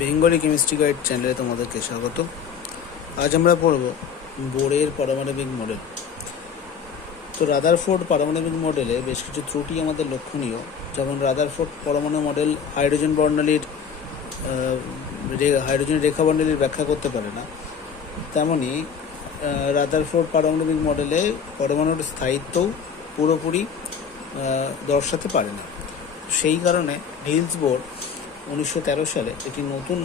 Bengali chemistry guide চ্যানেলে তোমাদেরকে স্বাগত। আজ আমরা পড়ব বোরের পারমাণবিক মডেল। তো রাদারফোর্ড পারমাণবিক মডেলে বেশ কিছু ত্রুটি আমাদের লক্ষণীয়। যেমন রাদারফোর্ড পরমাণু মডেল হাইড্রোজেন রেখা বর্ণালীর ব্যাখ্যা করতে পারে না। তেমনি রাদারফোর্ড পারমাণবিক মডেলে পরমাণুর স্থায়িত্বও পুরোপুরি দর্শাতে পারে না। সেই কারণে নিলস বোর 1913 সালে একটি নতুন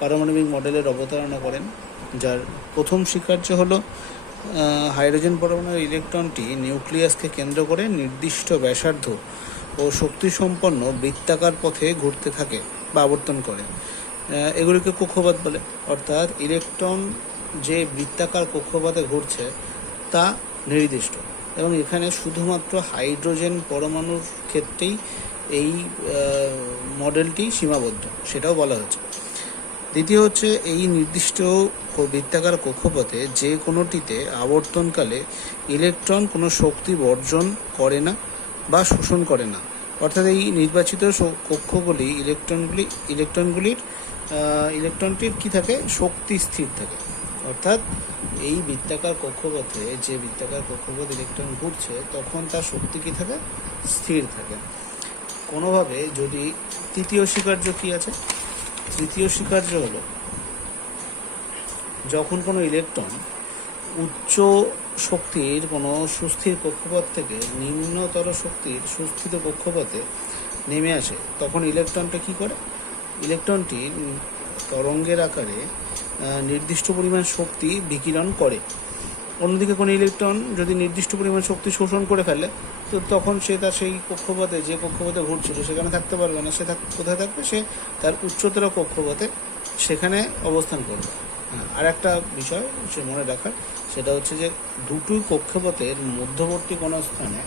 পারমাণবিক মডেলের অবতারণা করেন, যার প্রথম স্বীকার্য হলো হাইড্রোজেন পরমাণুর ইলেকট্রনটি নিউক্লিয়াসকে কেন্দ্র করে নির্দিষ্ট ব্যাসার্ধ ও শক্তিসম্পন্ন বৃত্তাকার পথে ঘুরতে থাকে বা আবর্তন করে। এগুলিকে কক্ষপথ বলে। অর্থাৎ ইলেকট্রন যে বৃত্তাকার কক্ষপথে ঘুরছে তা নির্দিষ্ট, এবং এখানে শুধুমাত্র হাইড্রোজেন পরমাণুর ক্ষেত্রেই এই মডেলটি সীমাবদ্ধ, সেটাও বলা হয়েছে। দ্বিতীয় হচ্ছে, এই নির্দিষ্ট বৃত্তাকার কক্ষপথে যে কোনোটিতে আবর্তনকালে ইলেকট্রন কোনো শক্তি বর্জন করে না বা শোষণ করে না। অর্থাৎ এই নির্বাচিত কক্ষগুলি ইলেকট্রনটির কি থাকে, শক্তি স্থির থাকে। অর্থাৎ এই বৃত্তাকার কক্ষপথে যে বৃত্তাকার কক্ষপথ ইলেকট্রন ঘুরছে তখন তার শক্তি কি থাকে, স্থির থাকে। কোনোভাবে যদি তৃতীয় স্বীকার্য কি আছে, তৃতীয় স্বীকার্য হলো যখন কোনো ইলেকট্রন উচ্চ শক্তির কোনো সুস্থির কক্ষপথ থেকে নিম্নতর শক্তির সুস্থিত কক্ষপথে নেমে আসে, তখন ইলেকট্রনটা কি করে, ইলেকট্রনটি তরঙ্গের আকারে নির্দিষ্ট পরিমাণ শক্তি বিকিরণ করে। অন্যদিকে কোনো ইলেকট্রন যদি নির্দিষ্ট পরিমাণ শক্তি শোষণ করে ফেলে, তো তখন সে তার সেই কক্ষপথে যে কক্ষপথে ঘুরছিল সেখানে থাকতে পারবে না। সে কোথায় থাকবে, সে তার উচ্চতর কক্ষপথে সেখানে অবস্থান করবে। আর একটা বিষয় সে মনে রাখার, সেটা হচ্ছে যে দুটোই কক্ষপথের মধ্যবর্তী কোনো স্থানে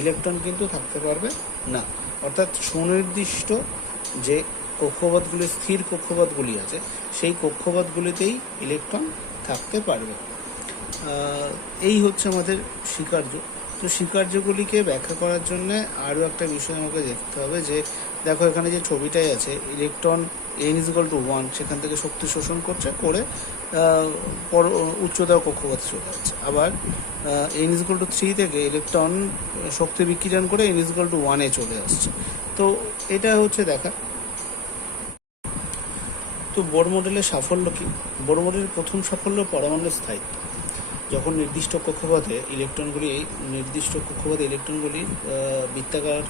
ইলেকট্রন কিন্তু থাকতে পারবে না। অর্থাৎ সুনির্দিষ্ট যে কক্ষপথগুলি, স্থির কক্ষপথগুলি আছে, সেই কক্ষপথগুলিতেই ইলেকট্রন থাকতে পারবে। এই হচ্ছে আমাদের স্বীকার্য। তো স্বীকার্যগুলিকে ব্যাখ্যা করার জন্য আরও একটা বিষয় আমাকে দেখতে হবে, যে দেখো এখানে যে ছবিটাই আছে, ইলেকট্রন n=1 সেখান থেকে শক্তি শোষণ করে উচ্চতর কক্ষপথে চলে যাচ্ছে। আবার n=3 থেকে ইলেকট্রন শক্তি বিকিরণ করে n=1 চলে আসছে। তো এটা হচ্ছে দেখা। তো বোর মডেলের সাফল্য কি? বোর মডেলের প্রথম সাফল্য পরমাণুর স্থায়িত্ব। যখন নির্দিষ্ট কক্ষপথে ইলেকট্রনগুলি বৃত্তাকার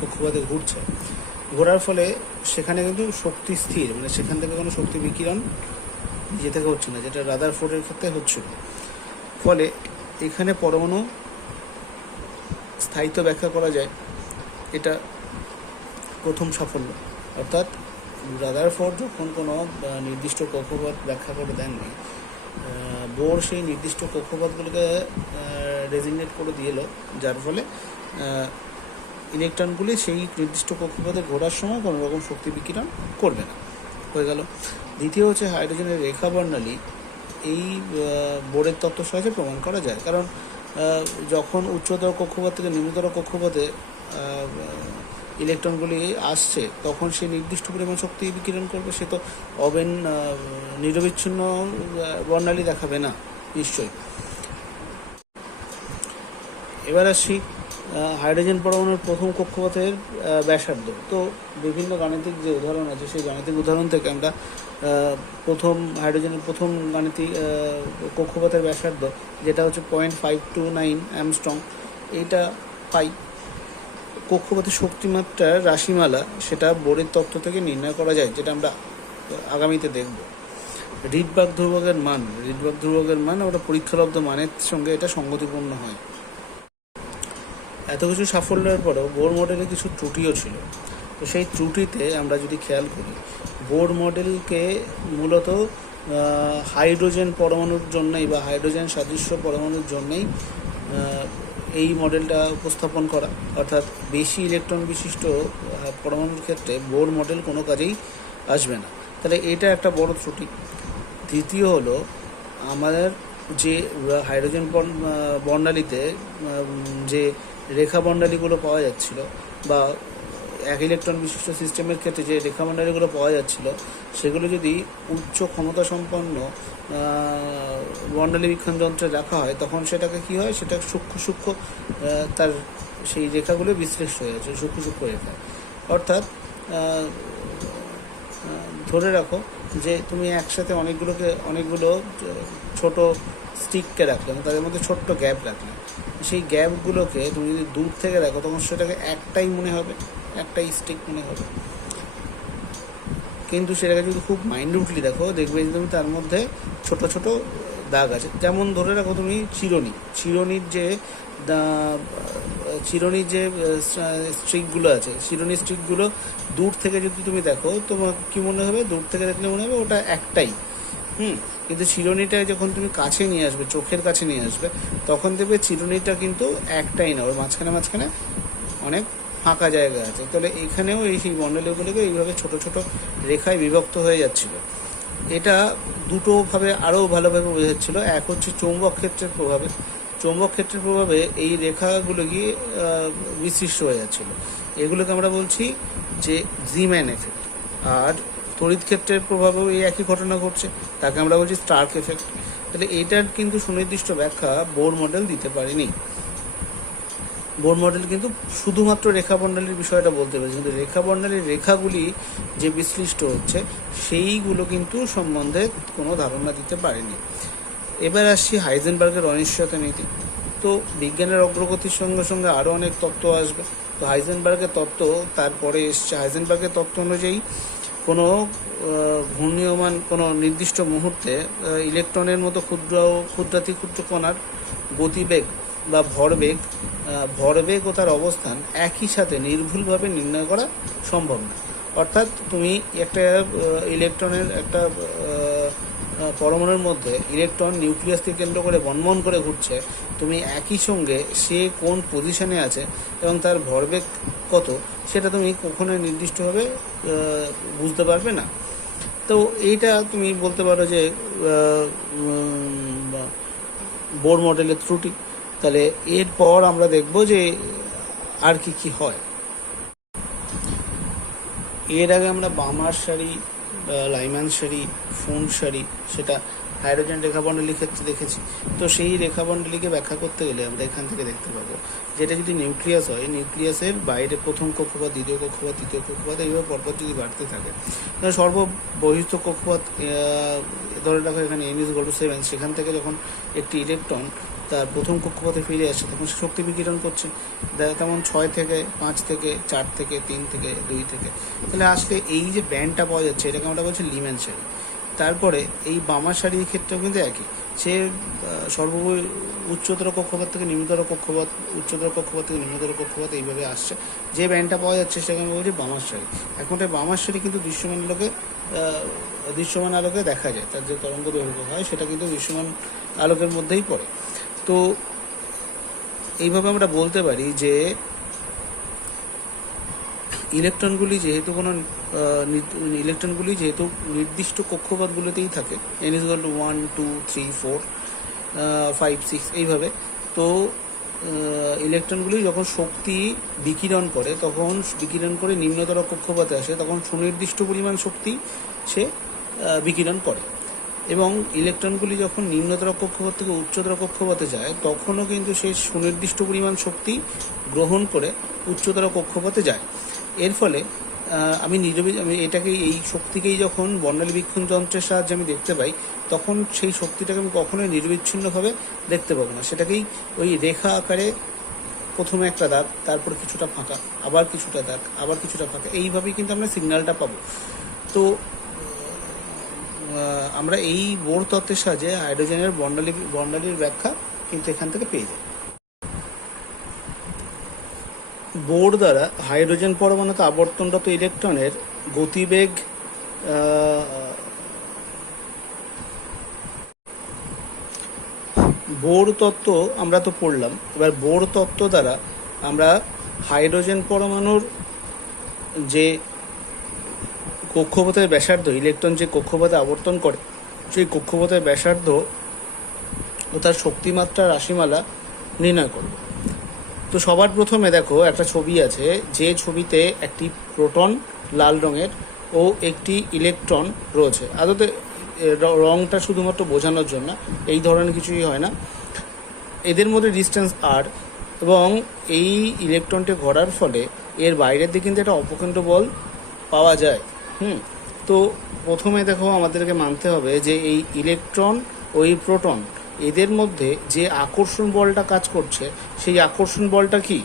কক্ষপথে ঘোরার ফলে সেখানে কিন্তু শক্তি স্থির, মানে সেখান থেকে কোনো শক্তি বিকিরণ নিজে থেকে হচ্ছে না, যেটা রাদারফোর্ডের ক্ষেত্রে হচ্ছিল। ফলে এখানে পরমাণু স্থায়িত্ব ব্যাখ্যা করা যায়, এটা প্রথম সাফল্য। অর্থাৎ রাদারফোর্ড যখন কোনো নির্দিষ্ট কক্ষপথ ব্যাখ্যা করে দেননি, বোর সেই নির্দিষ্ট কক্ষপথগুলোকে ডেজিগনেট করে দিল, যার ফলে ইলেকট্রনগুলি সেই নির্দিষ্ট কক্ষপথে ঘোরার সময় কোনো রকম শক্তি বিকিরণ করবে না, হয়ে গেল। দ্বিতীয় হচ্ছে, হাইড্রোজেনের রেখা বর্ণালী এই বোরের তত্ত্ব সহজে প্রমাণ করা যায়। কারণ যখন উচ্চতর কক্ষপথ থেকে নিম্নতর কক্ষপথে ইলেকট্রনগুলি আসছে, তখন সে নির্দিষ্ট পরিমাণ শক্তি বিকিরণ করবে। সে তো নিরবিচ্ছিন্ন বর্ণালী দেখাবে না, নিশ্চয়ই। এবার আসি হাইড্রোজেন পরমাণুর প্রথম কক্ষপথের ব্যাসার্ধ। তো বিভিন্ন গাণিতিক যে উদাহরণ আছে, সেই গাণিতিক উদাহরণ থেকে আমরা হাইড্রোজেনের প্রথম গাণিতিক কক্ষপথের ব্যাসার্ধ, যেটা হচ্ছে 0.529 অ্যামস্ট্রং, এইটা পাই। কক্ষপথের শক্তিমাত্রার রাশিমালা সেটা বোরের তত্ত্ব থেকে নির্ণয় করা যায়, যেটা আমরা আগামীতে দেখব। রিডবার্গ ধ্রুবকের মান আমরা পরীক্ষালব্ধ মানের সঙ্গে এটা সঙ্গতিপূর্ণ হয়। এত কিছু সাফল্যের পরেও বোর মডেলে কিছু ত্রুটিও ছিল। তো সেই ত্রুটিতে আমরা যদি খেয়াল করি, বোর মডেলকে মূলত হাইড্রোজেন পরমাণুর জন্যই বা হাইড্রোজেন সাদৃশ্য পরমাণুর জন্যই এই মডেলটা উপস্থাপন করা। অর্থাৎ বেশি ইলেকট্রন বিশিষ্ট পরমাণুর ক্ষেত্রে বোর মডেল কোনো কাজেই আসবে না। তাহলে এটা একটা বড় ত্রুটি। দ্বিতীয় হলো, আমাদের যে হাইড্রোজেন বর্ণালীতে যে রেখা বর্ণালীগুলো পাওয়া যাচ্ছিল, বা এক ইলেকট্রন বিশিষ্ট সিস্টেমের ক্ষেত্রে যে রেখামণ্ডলীগুলো পাওয়া যাচ্ছিল সেগুলো যদি উচ্চ ক্ষমতা সম্পন্ন বর্ণালী বীক্ষণ যন্ত্রে রাখা হয় তখন সেটাকে কি হয়, সেটা সূক্ষ্ম সূক্ষ্ম তার সেই রেখাগুলো বিশ্লেষ্ট হয়ে যাচ্ছে সূক্ষ্ম সূক্ষ্ম রেখা। অর্থাৎ ধরে রাখো যে তুমি একসাথে অনেকগুলো ছোট স্টিককে রাখলে, তাদের মধ্যে ছোট্ট গ্যাপ রাখলে, সেই গ্যাপগুলোকে তুমি যদি দূর থেকে দেখো তখন সেটাকে একটাই মনে হবে, একটাই স্টিক মনে হবে। কিন্তু সেটাকে যদি খুব মাইন্যুটলি দেখো দেখবে যে তুমি তার মধ্যে ছোট ছোট দাগ আছে। যেমন ধরে রাখো তুমি চিরুনির যে স্ট্রিকগুলো আছে, চিরুনি স্ট্রিকগুলো দূর থেকে যদি তুমি দেখো তোমার কি মনে হবে, দূর থেকে দেখলে মনে হবে ওটা একটাই। কিন্তু চিরুনিটা যখন তুমি কাছে নিয়ে আসবে, চোখের কাছে নিয়ে আসবে, তখন দেখবে চিরুনিটা কিন্তু একটাই না, ওর মাঝখানে অনেক ফাঁকা জায়গা আছে। তাহলে এখানেও সেই বর্ণালীগুলোকে এইভাবে ছোট ছোট রেখায় বিভক্ত হয়ে যাচ্ছিল। এটা দুটোভাবে আরও ভালোভাবে বোঝাচ্ছিল। এক হচ্ছে চৌম্বক ক্ষেত্রের প্রভাবে এই রেখাগুলো গিয়ে বিশিষ্ট হয়ে যাচ্ছিল। এগুলোকে আমরা বলছি যে জিম্যান এফেক্ট। আর তড়িৎ ক্ষেত্রের প্রভাবেও এই একই ঘটনা ঘটছে, তাকে আমরা বলছি স্টার্ক এফেক্ট। তাহলে এইটার কিন্তু সুনির্দিষ্ট ব্যাখ্যা বোর মডেল দিতে পারেনি। বোর মডেল কিন্তু শুধুমাত্র রেখাবর্ণালীর বিষয়টা বলতে পারে, কিন্তু রেখাবর্ণালীর রেখাগুলি যে বিশ্লিষ্ট হচ্ছে সেইগুলো কিন্তু সম্বন্ধে কোনো ধারণা দিতে পারেনি। এবার আসছি হাইজেনবার্গের অনিশ্চয়তা নীতি। তো বিজ্ঞানের অগ্রগতির সঙ্গে সঙ্গে আরও অনেক তত্ত্ব আসবে। তো হাইজেনবার্গের তত্ত্ব তারপরে এসছে। হাইজেনবার্গের তত্ত্ব অনুযায়ী কোনো ঘূর্ণীয়মান কোনো নির্দিষ্ট মুহূর্তে ইলেকট্রনের মতো ক্ষুদ্রাতি ক্ষুদ্র কণার গতিবেগ বা ভরবেগ ও তার অবস্থান একই সাথে নির্ভুলভাবে নির্ণয় করা সম্ভব না। অর্থাৎ তুমি একটা ইলেকট্রনের একটা পরমাণুর মধ্যে ইলেকট্রন নিউক্লিয়াসকে কেন্দ্র করে বনবন করে ঘুরছে, তুমি একই সঙ্গে সে কোন পজিশনে আছে এবং তার ভরবেগ কত সেটা তুমি কখনোই নির্দিষ্টভাবে বুঝতে পারবে না। তো এইটা তুমি বলতে পারো যে বোর মডেলের ত্রুটি। তাহলে এরপর আমরা দেখব যে আর কি হয়। এর আগে আমরা বামার সারি, লাইম্যান সারি, ফুন সারি, সেটা হাইড্রোজেন রেখাবর্ণালীর ক্ষেত্রে দেখেছি। তো সেই রেখাবর্ণালীকে ব্যাখ্যা করতে গেলে আমরা এখান থেকে দেখতে পাবো যেটা যদি নিউক্লিয়াস হয়, নিউক্লিয়াসের বাইরে প্রথম কক্ষপথ, দ্বিতীয় কক্ষপথ, তৃতীয় কক্ষপথ, এইভাবে পরপর যদি বাড়তে থাকে, সর্ববহিস্থ কক্ষপথ ধরে রাখো এখানে n=7, সেখান থেকে যখন একটি ইলেকট্রন তার প্রথম কক্ষপথে ফিরে আসছে তখন সে শক্তি বিকিরণ করছে, তেমন 6 থেকে 5 থেকে 4 থেকে 3 থেকে 2 থেকে। তাহলে আসলে এই যে ব্যান্ডটা পাওয়া যাচ্ছে এটাকে আমরা বলছি লিম্যান সারি। তারপরে এই বামার সারির ক্ষেত্রেও কিন্তু একই, সে উচ্চতর কক্ষপথ থেকে নিম্নতর কক্ষপথ, উচ্চতর কক্ষপথ থেকে নিম্নতর কক্ষপথ এইভাবে আসছে। যে ব্যান্ডটা পাওয়া যাচ্ছে সেটাকে আমরা বলছি বামার সারি। এখন এই বামার সারি কিন্তু দৃশ্যমান আলোকে দেখা যায়, তার যে তরঙ্গ দৈর্ঘ্য হয় সেটা কিন্তু দৃশ্যমান আলোকের মধ্যেই পড়ে। তো এইভাবে আমরা বলতে পারি যে ইলেকট্রনগুলি যেহেতু নির্দিষ্ট কক্ষপথগুলোতেই থাকে, n=1 2 3 4 5 6 এইভাবে, তো ইলেকট্রনগুলি যখন শক্তি বিকিরণ করে নিম্নতর কক্ষপথে আসে তখন সুনির্দিষ্ট পরিমাণ শক্তি সে বিকিরণ করে, এবং ইলেকট্রনগুলি যখন নিম্নতর কক্ষপথ থেকে উচ্চতর কক্ষপথে যায় তখনও কিন্তু সে সুনির্দিষ্ট পরিমাণ শক্তি গ্রহণ করে উচ্চতর কক্ষপথে যায়। এর ফলে আমি এই শক্তিকেই যখন বর্ণালী বীক্ষণ যন্ত্রের সাহায্যে আমি দেখতে পাই তখন সেই শক্তিটাকে আমি কখনোই নির্বিচ্ছিন্নভাবে দেখতে পাবো না, সেটাকেই ওই রেখা আকারে প্রথমে একটা দাগ, তারপর কিছুটা ফাঁকা, আবার কিছুটা দাগ, আবার কিছুটা ফাঁকা, এইভাবেই কিন্তু আমরা সিগন্যালটা পাবো। তো আমরা এই বোর তত্ত্বের সাহায্যে হাইড্রোজেনের বর্ণালীর ব্যাখ্যা কিন্তু এখান থেকে পেয়ে যাই। বোর দ্বারা হাইড্রোজেন পরমাণুতে আবর্তনরত ইলেকট্রনের গতিবেগ বোর তত্ত্ব আমরা তো পড়লাম। এবার বোর তত্ত্ব দ্বারা আমরা হাইড্রোজেন পরমাণুর যে কক্ষপথের ব্যাসার্ধ, ইলেকট্রন যে কক্ষপথে আবর্তন করে সেই কক্ষপথের ব্যাসার্ধ ও তার শক্তিমাত্রা রাশিমালা নির্ণয় করব। তো সবার প্রথমে দেখো একটা ছবি আছে, যে ছবিতে একটি প্রোটন লাল রঙের ও একটি ইলেকট্রন রয়েছে। আদতে রঙটা শুধুমাত্র বোঝানোর জন্য, এই ধরনের কিছুই হয় না। এদের মধ্যে ডিস্টেন্স আর, এবং এই ইলেকট্রনটি ঘোরার ফলে এর বাইরের দিকে কিন্তু একটা অপকেন্দ্র বল পাওয়া যায়। তো প্রথমে দেখো আমাদেরকে মানতে হবে যে এই ইলেকট্রন ও এই প্রোটন এদের মধ্যে যে আকর্ষণ বলটা কাজ করছে, সেই আকর্ষণ বলটা কি?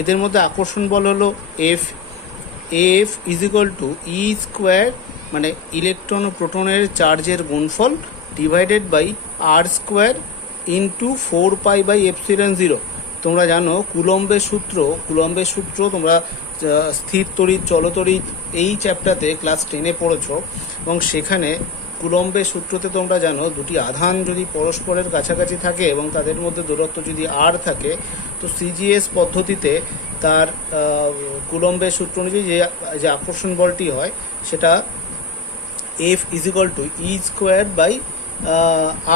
এদের মধ্যে আকর্ষণ বল হলো F. F is equal to E square, মানে ইলেকট্রন ও প্রোটনের চার্জের গুণফল divided by R square into 4π/ε0। তোমরা জানো কুলম্বের সূত্র তোমরা স্থির তড়িৎ চলতড়িৎ এই চ্যাপ্টারতে ক্লাস 10-এ পড়েছো, এবং সেখানে কুলম্বের সূত্রতে তোমরা জানো দুটি আধান যদি পরস্পরের কাছাকাছি থাকে এবং তাদের মধ্যে দূরত্ব যদি আর থাকে, তো সিজিএস পদ্ধতিতে তার কুলম্বের সূত্র অনুযায়ী যে আকর্ষণ বলটি হয় সেটা F is equal to E square by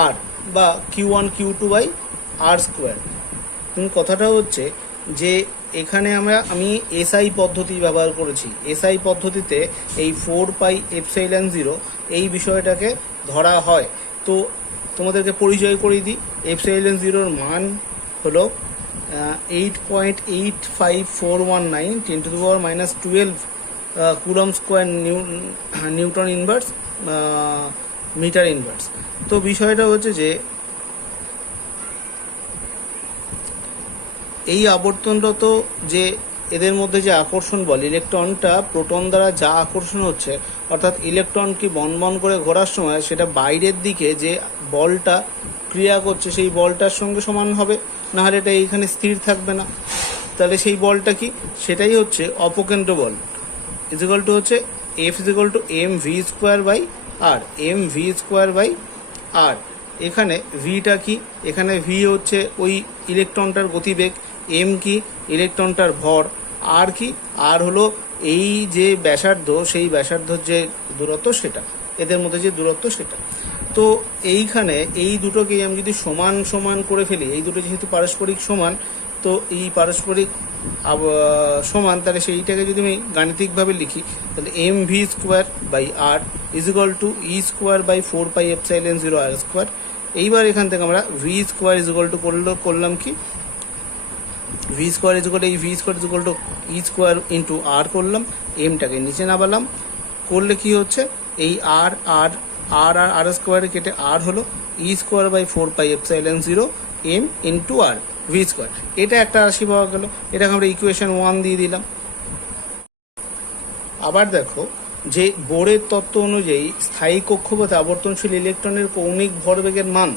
R, বা Q1 Q2 by R square. কিন্তু কথাটা হচ্ছে যে এখানে আমি এসআই পদ্ধতি ব্যবহার করেছি। এসআই পদ্ধতিতে এই 4πε0 এই বিষয়টাকে ধরা হয়। তো তোমাদেরকে পরিচয় করিয়ে দিই। ε0-র মান হলো 8.85419 10⁻⁻12 coulomb square newton inverse metre inverse. তো বিষয়টা হচ্ছে যে এই আবর্তনরত যে এদের মধ্যে যে আকর্ষণ বল, ইলেকট্রনটা প্রোটন দ্বারা যা আকর্ষণ হচ্ছে, অর্থাৎ ইলেকট্রন কি বন করে ঘোরার সময় সেটা বাইরের দিকে যে বলটা ক্রিয়া করছে সেই বলটার সঙ্গে সমান হবে, নাহলে এটা এইখানে স্থির থাকবে না। তাহলে সেই বলটা কি? সেটাই হচ্ছে অপকেন্দ্র বল। ইজিক্যাল টু হচ্ছে F is equal to mv²/r, mv²/r। এখানে ভিটা কি? এখানে ভি হচ্ছে ওই ইলেকট্রনটার গতিবেগ, এম কি? ইলেকট্রনটার ভর, আর কি? আর হলো এই যে ব্যাসার্ধ, সেই ব্যাসার্ধর যে দূরত্ব সেটা, এদের মধ্যে যে দূরত্ব সেটা। তো এইখানে এই দুটোকেই আমি যদি সমান সমান করে ফেলি, এই দুটো যেহেতু পারস্পরিক সমান, তো এই পারস্পরিক সমান, তাহলে সেইটাকে যদি আমি গাণিতিকভাবে লিখি, তাহলে mv²/r is equal two e²/4πε0r²। এইবার এখান থেকে আমরা v² ইজ ইকুয়াল টু করলাম কি, v² ইজ ইকুয়াল টু এই v² is equal two e² into r করলাম, এমটাকে নিচে নামালাম, করলে কি হচ্ছে এই আর আর আর আর আর স্কোয়ারে কেটে আর হলো e²/4πε0 m ইন্টু আর v²। এটা একটা রাশি পাওয়া গেল, এটাকে আমরা ইকুয়েশন 1 দিয়ে দিলাম। আবার দেখো যে বোরের তত্ত্ব অনুযায়ী স্থায়ী কক্ষপথে আবর্তনশীল ইলেকট্রনের কৌণিক ভরবেগের মান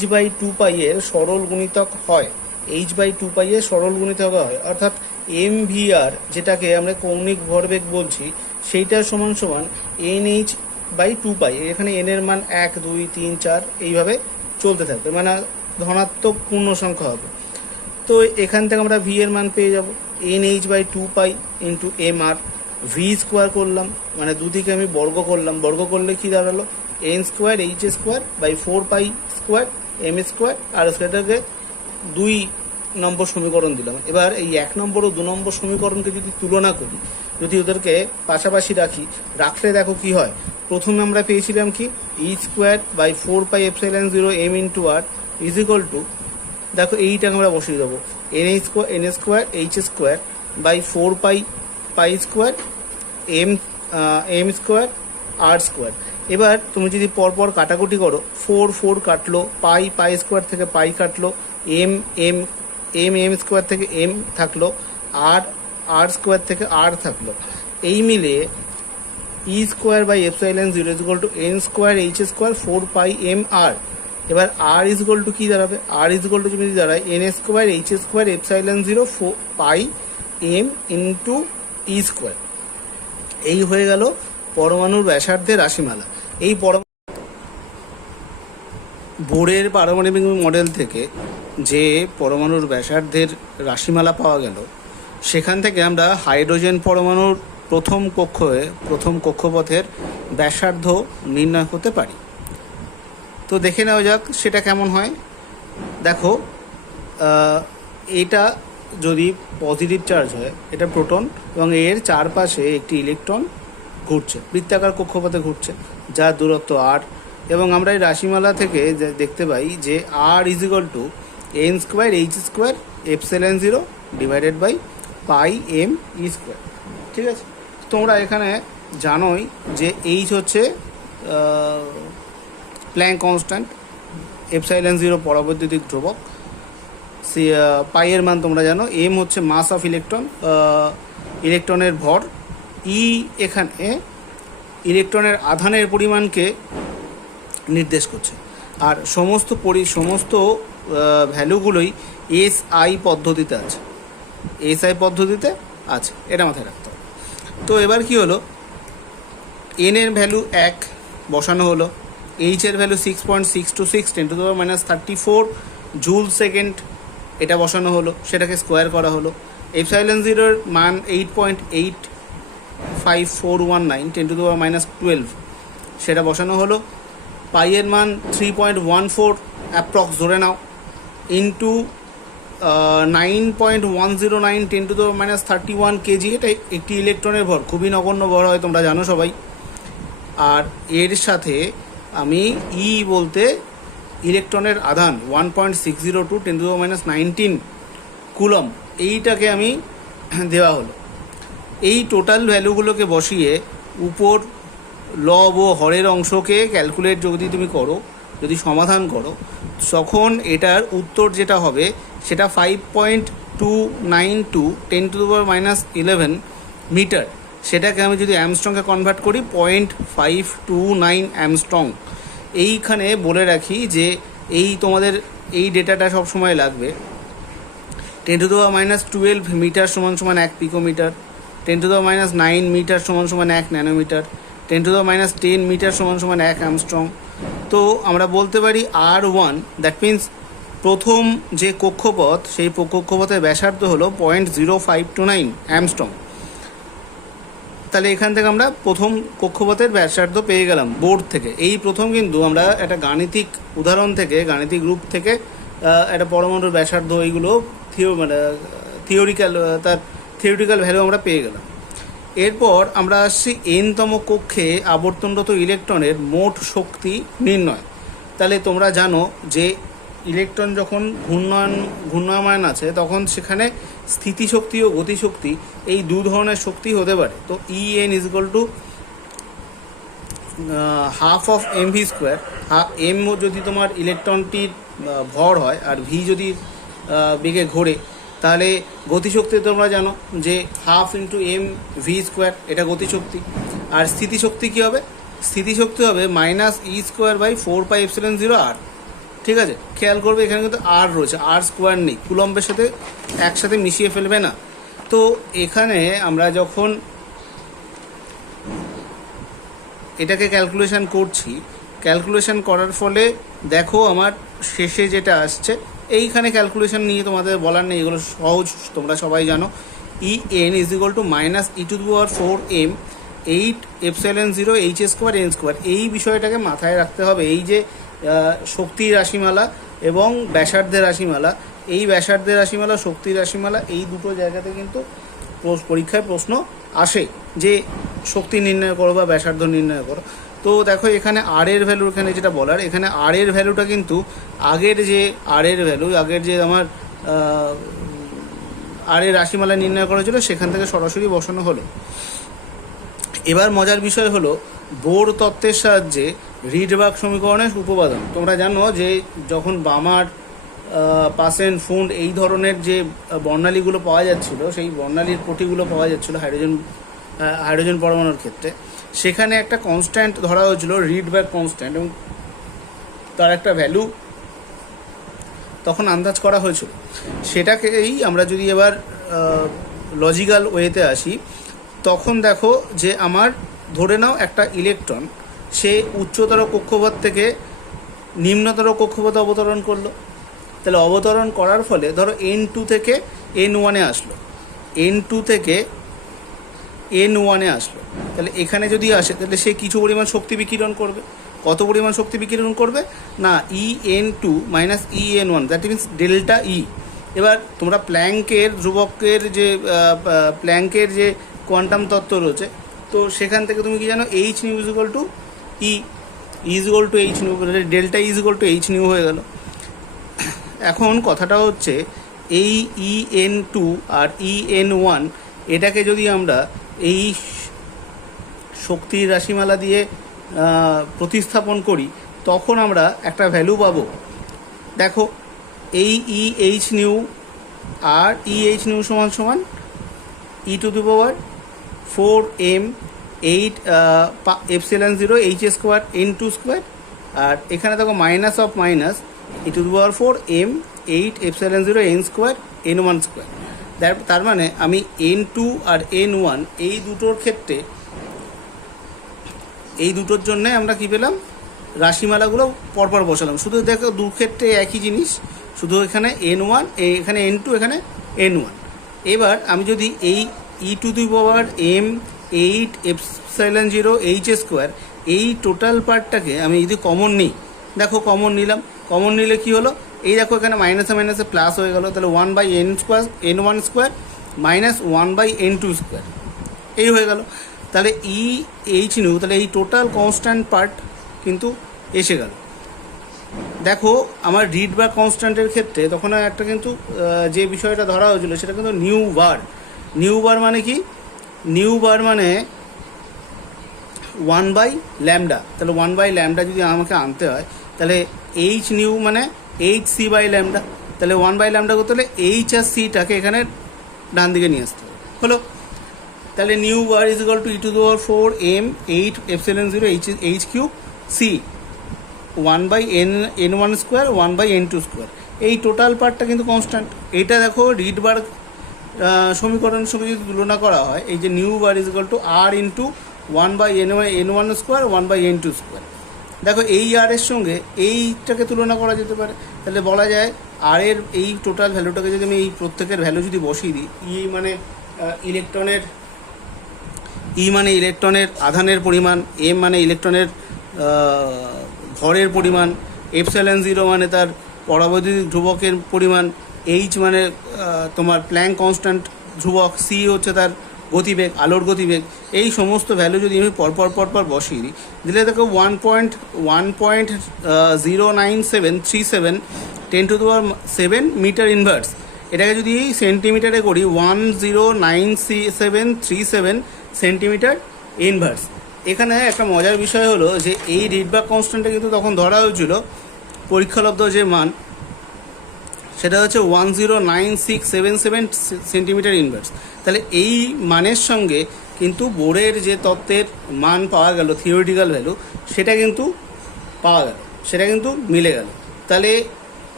h/2π এর সরল গুণিতক হয়, h/2π এর সরল গুণিতক হয়, অর্থাৎ mvr যেটাকে আমরা কৌণিক ভরবেগ বলছি সেইটার সমান সমান nh/2π। এখানে n এর মান 1 2 3 4 এইভাবে চলতে থাকবে, মানে ধনাত্মক পূর্ণ সংখ্যা হবে। তো এখান থেকে আমরা ভি এর মান পেয়ে যাব nh/2π ইন্টু mr, v² করলাম, মানে দুদিকে আমি বর্গ করলাম, বর্গ করলে কি দাঁড়ালো n²h²/4π² m² আর²। এটাকে 2 নম্বর সমীকরণ দিলাম। এবার এই 1 নম্বর ও 2 নম্বর সমীকরণকে যদি তুলনা করি, যদি ওদেরকে পাশাপাশি রাখলে দেখো কি হয়। প্রথমে আমরা পেয়েছিলাম কি e²/4πε0 m into r is equal to, দেখো এইটাকে আমরা বসিয়ে দেবো n²/4π² m² r²। এবার তুমি যদি পরপর কাটাকুটি করো, 4 4 কাটলো, পাই² থেকে পাই কাটলো, m² থেকে m থাকলো, r² থেকে r থাকলো, এই মিলিয়ে e²/ε0 is equal two n²h² 4πmr। এবার r ইজ ইকুয়াল টু কি দাঁড়াবে? r ইজ ইকুয়াল টু যদি দাঁড়ায় n²h²ε0 পাই m ইন্টু e²। এই হয়ে গেল পরমাণুর ব্যাসার্ধের রাশিমালা। এই বোরের পারমাণবিক মডেল থেকে যে পরমাণুর ব্যাসার্ধের রাশিমালা পাওয়া গেল, সেখান থেকে আমরা হাইড্রোজেন পরমাণুর প্রথম কক্ষপথের ব্যাসার্ধ নির্ণয় করতে পারি। তো দেখে নেওয়া যাক সেটা কেমন হয়। দেখো এটা যদি পজিটিভ চার্জ হয়, এটা প্রোটন, এবং এর চারপাশে একটি ইলেকট্রন ঘুরছে, বৃত্তাকার কক্ষপথে ঘুরছে, যার দূরত্ব r। এবং আমরা এই রাশিমালা থেকে দেখতে পাই যে r = n² h²ε0 divided by πm²। ঠিক আছে, তোমরা এখানে জানোই যে h হচ্ছে প্ল্যাঙ্ক কনস্ট্যান্ট, ε0 পরাবৈদ্যুতিক ধ্রুবক, পাই এর মান তোমরা জানো, m হচ্ছে মাস অফ ইলেকট্রন, ইলেকট্রনের ভর, ই এখানে ইলেকট্রনের আধানের পরিমাণকে নির্দেশ করছে। আর সমস্ত ভ্যালুগুলোই SI পদ্ধতিতে আছে, এটা মাথায় রাখতে হবে। তো এবার কি হলো, n এর ভ্যালু 1 বসানো হলো, h এর ভ্যালু 6.626 10⁻34 জুল সেকেন্ড এটা বসানো হলো, সেটাকে স্কোয়ার করা হলো। ε0 এর মান 8.85419 10⁻12 সেটা বসানো হলো। পাই এর মান 3.14 অ্যাপ্রক্স ধরে নাও, ইন্টু 9.109 10⁻31 কেজি, এটা একটি ইলেকট্রনের ভর, খুবই নগণ্য ভর হয়, তোমরা জানো সবাই। আর এর সাথে আমি ই বলতে ইলেকট্রনের আধান 1.602 10⁻19 কুলম, এইটাকে আমি দেওয়া হলো। এই টোটাল ভ্যালুগুলোকে বসিয়ে উপর লব ও হরের অংশকে ক্যালকুলেট যদি তুমি করো, যদি সমাধান করো, তখন এটার উত্তর যেটা হবে সেটা 5.292 10⁻11 মিটার। সেটাকে আমি যদি অ্যামস্ট্রংকে কনভার্ট করি 0.529 অ্যামস্ট্রং। এইখানে বলে রাখি যে তোমাদের এই ডেটাটা সব সময় লাগবে। 10⁻12 metre = 1 picometre, 10⁻9 metre = 1 nanometre, 10⁻10 metre = 1 angstrom. তো আমরা বলতে পারি R1, দ্যাট মিন্স প্রথম যে কক্ষপথ, সেই কক্ষপথের ব্যাসার্ধ হলো 0.0529 অ্যামস্ট্রং। তাহলে এখান থেকে আমরা প্রথম কক্ষপথের ব্যাসার্ধ পেয়ে গেলাম বোর্ড থেকে। এই প্রথম কিন্তু আমরা একটা গাণিতিক উদাহরণ থেকে, গাণিতিক রূপ থেকে একটা পরমাণুর ব্যাসার্ধ, এইগুলো থিওরিটিক্যাল ভ্যালু আমরা পেয়ে গেলাম। এরপর আমরা আসছি n-তম কক্ষে আবর্তনরত ইলেকট্রনের মোট শক্তি নির্ণয়। তাহলে তোমরা জানো যে ইলেকট্রন যখন ঘূর্ণায়মান আছে, তখন সেখানে স্থিতিশক্তি ও গতিশক্তি, এই দু ধরনের শক্তি হতে পারে। তো En = half of mv²। m যদি তোমার ইলেকট্রনটির ভর হয়, আর v যদি বেগে ঘোরে, তাহলে গতিশক্তি তোমরা জানো যে হাফ ইন্টু mv², এটা গতিশক্তি। আর স্থিতিশক্তি কী হবে? স্থিতিশক্তি হবে -e²/4πε0r। ঠিক আছে, খেয়াল করবে এখানে কিন্তু আর রয়েছে, r² নেই, কুলম্বের সাথে একসাথে মিশিয়ে ফেলবে না। তো এখানে আমরা যখন এটাকে ক্যালকুলেশন করার ফলে দেখো আমার শেষে যেটা আসছে, এইখানে ক্যালকুলেশন নিয়ে তোমাদের বলার নেই, এগুলো সহজ, তোমরা সবাই জানো। En = -e⁴m 8ε0 h²n²। এই বিষয়টাকে মাথায় রাখতে হবে। এই যে শক্তির রাশিমালা এবং ব্যাসার্ধের রাশিমালা, এই ব্যাসার্ধের রাশিমালা, শক্তির রাশিমালা, এই দুটো জায়গাতে কিন্তু পরীক্ষায় প্রশ্ন আসে যে শক্তি নির্ণয় করো বা ব্যাসার্ধ নির্ণয় করো। তো দেখো এখানে আর এর ভ্যালু, এখানে যেটা বলার, এখানে আর এর ভ্যালুটা কিন্তু আগের যে আমার আর এর রাশিমালা নির্ণয় করা ছিল, সেখান থেকে সরাসরি বসানো হলো। এবার মজার বিষয় হলো বোর তত্ত্বের সাহায্যে রিডবার্গ সমীকরণের উপপাদন। তোমরা জানো যে যখন বামার, পাসেন, ফুন্ড, এই ধরনের যে বর্ণালীগুলো পাওয়া যাচ্ছিল, সেই বর্ণালীর কোটিগুলো পাওয়া যাচ্ছিল হাইড্রোজেন পরমাণুর ক্ষেত্রে, সেখানে একটা কনস্ট্যান্ট ধরা হয়েছিল, রিডবার্গ কনস্ট্যান্ট, এবং তার একটা ভ্যালু তখন আন্দাজ করা হয়েছিল। সেটাকেই আমরা যদি এবার লজিক্যাল ওয়েতে আসি, তখন দেখো যে আমার ধরে নাও একটা ইলেকট্রন, সে উচ্চতর কক্ষপথ থেকে নিম্নতর কক্ষপথে অবতরণ করলো। তাহলে অবতরণ করার ফলে ধরো n2 থেকে n1-এ আসলো, n2 থেকে n1-এ আসলো। তাহলে এখানে যদি আসে, তাহলে সে কিছু পরিমাণ শক্তি বিকিরণ করবে। কত পরিমাণ শক্তি বিকিরণ করবে? না, En2 - En1, that means delta ই। এবার তোমরা প্ল্যাঙ্কের ধ্রুবকের যে প্ল্যাঙ্কের যে কোয়ান্টাম তত্ত্ব রয়েছে, তো সেখান থেকে তুমি কি জানো, H new is equal to E is equal two H new, delta is equal two H new হয়ে গেল। এখন কথাটা হচ্ছে এই EN2 আর EN1 এটাকে যদি আমরা এই শক্তির রাশিমালা দিয়ে প্রতিস্থাপন করি, তখন আমরা একটা ভ্যালু পাবো। দেখো এই EH নিউ আর EH নিউ সমান সমান e⁴m8 ε0 h² n2 স্কোয়ার, আর এখানে দেখো minus of minus e⁴m8 ε0 n square n1 square. তার মানে আমি n2 আর n1 এই দুটোর ক্ষেত্রে, এই দুটোর জন্যে আমরা কি পেলাম, রাশিমালাগুলো পরপর বসালাম। শুধু দেখো দু ক্ষেত্রে একই জিনিস, শুধু এখানে n1, এখানে n2, এখানে n1। এবার আমি যদি এই e⁴m8 ε0 h² এই টোটাল পার্টটাকে আমি যদি কমন নিই, দেখো কমন নিলাম, কমন নিলে কি হলো, এই দেখো এখানে মাইনাসে মাইনাসে প্লাস হয়ে গেল, তাহলে 1/n1 square minus 1/n2 square, এই হয়ে গেল। তাহলে EH নিউ, তাহলে এই টোটাল কনস্ট্যান্ট পার্ট কিন্তু এসে গেল। দেখো আমার রিড বার কনস্ট্যান্টের ক্ষেত্রে তখন একটা কিন্তু যে বিষয়টা ধরা হয়েছিল সেটা কিন্তু নিউ বার। নিউ বার মানে কি, নিউ বার মানে 1/λ। তাহলে 1/λ যদি আমাকে আনতে হয়, তাহলে এইচ নিউ মানে hc/λ, তাহলে 1/λ করতে হলে এইচ আর সিটাকে এখানে ডান দিকে নিয়ে আসতে হবে, হলো। তাহলে new bar is equal two e⁴m8 ε0 h³ c 1/n1 square 1/n2 square, এই টোটাল পার্টটা কিন্তু কনস্ট্যান্ট। এইটা দেখো রিড বার সমীকরণের সঙ্গে যদি তুলনা করা হয়, এই যে new bar is equal two r into 1/n1 square 1/n2 square, দেখো এই আর এর সঙ্গে এইটাকে তুলনা করা যেতে পারে। তাহলে বলা যায় আর এর এই টোটাল ভ্যালুটাকে যদি আমি এই প্রত্যেকের ভ্যালু যদি বসিয়ে দিই, মানে ইলেকট্রনের আধানের পরিমাণ, m মানে ইলেকট্রনের ভরের পরিমাণ, ε0 মানে তার পরাবৈদ্যুতিক ধ্রুবকের পরিমাণ, h মানে তোমার প্ল্যাঙ্ক কনস্ট্যান্ট ধ্রুবক, c হচ্ছে তার গতিবেগ, আলোর গতিবেগ, এই সমস্ত ভ্যালু যদি আমি পরপর বসিয়ে দিই, দিলে দেখো 1.09737 10⁷ মিটার ইনভার্স। এটাকে যদি সেন্টিমিটারে করি 109737 সেন্টিমিটার ইনভার্স। এখানে একটা মজার বিষয় হলো যে এই রিডবার্গ কনস্ট্যান্টটা কিন্তু তখন ধরা হয়েছিল পরীক্ষালব্ধ যে মান, সেটা হচ্ছে 109677 সেন্টিমিটার ইনভার্স। তাহলে এই মানের সঙ্গে কিন্তু বোরের যে তত্ত্বের মান পাওয়া গেল, থিওরিটিক্যাল ভ্যালু, সেটা কিন্তু পাওয়া গেল, সেটা কিন্তু মিলে গেল। তাহলে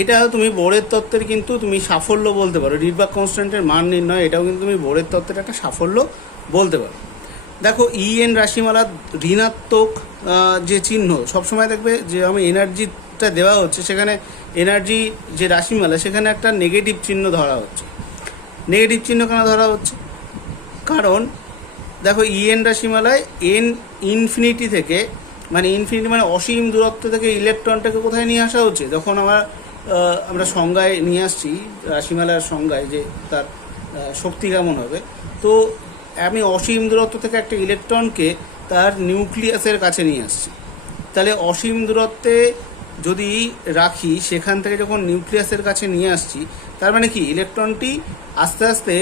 এটা তুমি বোরের তত্ত্বের কিন্তু তুমি সাফল্য বলতে পারো, রিডবার্গ কনস্ট্যান্টের মান নির্ণয়, এটাও কিন্তু তুমি বোরের তত্ত্বের একটা সাফল্য বলতে পারো। দেখো EN রাশিমালার ঋণাত্মক যে চিহ্ন সবসময় দেখবে, যে আমি এনার্জিটা দেওয়া হচ্ছে সেখানে এনার্জি যে রাশিমালা, সেখানে একটা নেগেটিভ চিহ্ন ধরা হচ্ছে। নেগেটিভ চিহ্ন কেন ধরা হচ্ছে, কারণ দেখো EN রাশিমালায় ইনফিনিটি থেকে, মানে ইনফিনিটি মানে অসীম দূরত্ব থেকে ইলেকট্রনটাকে কোথায় নিয়ে আসা হচ্ছে, যখন আমরা সংজ্ঞায় নিয়ে আসছি, রাশিমালার সংজ্ঞায় যে তার শক্তি কেমন হবে, তো আমি অসীম দূরত্ব থেকে একটা ইলেকট্রনকে তার নিউক্লিয়াসের কাছে নিয়ে আসছি। তাহলে অসীম দূরত্বে যদি রাখি, সেখান থেকে যখন নিউক্লিয়াসের কাছে নিয়ে আসছি, তার মানে কি ইলেকট্রনটি আস্তে আস্তে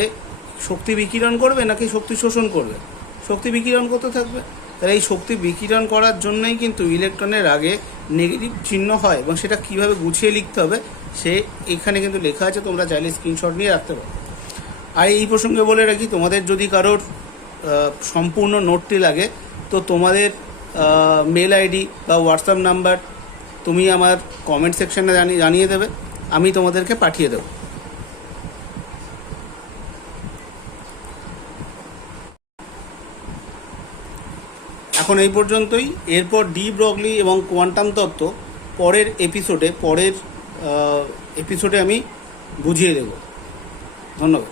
শক্তি বিকিরণ করবে নাকি শক্তি শোষণ করবে, শক্তি বিকিরণ করতে থাকবে। তাহলে এই শক্তি বিকিরণ করার জন্যই কিন্তু ইলেকট্রনের আগে নেগেটিভ চিহ্ন হয়, এবং সেটা কিভাবে গুছিয়ে লিখতে হবে সে এখানে কিন্তু লেখা আছে, তোমরা চাইলে স্ক্রিনশট নিয়ে রাখতে পারো। আর এই প্রসঙ্গে বলে রাখি, তোমাদের যদি কারোর সম্পূর্ণ নোটটি লাগে, তো তোমাদের মেল আইডি বা হোয়াটসঅ্যাপ নাম্বার তুমি আমার কমেন্ট সেকশানে জানিয়ে দেবে, আমি তোমাদেরকে পাঠিয়ে দেবো। এখন এই পর্যন্তই। এরপর ডি ব্রগলি এবং কোয়ান্টাম তত্ত্ব পরের এপিসোডে আমি বুঝিয়ে দেব। ধন্যবাদ।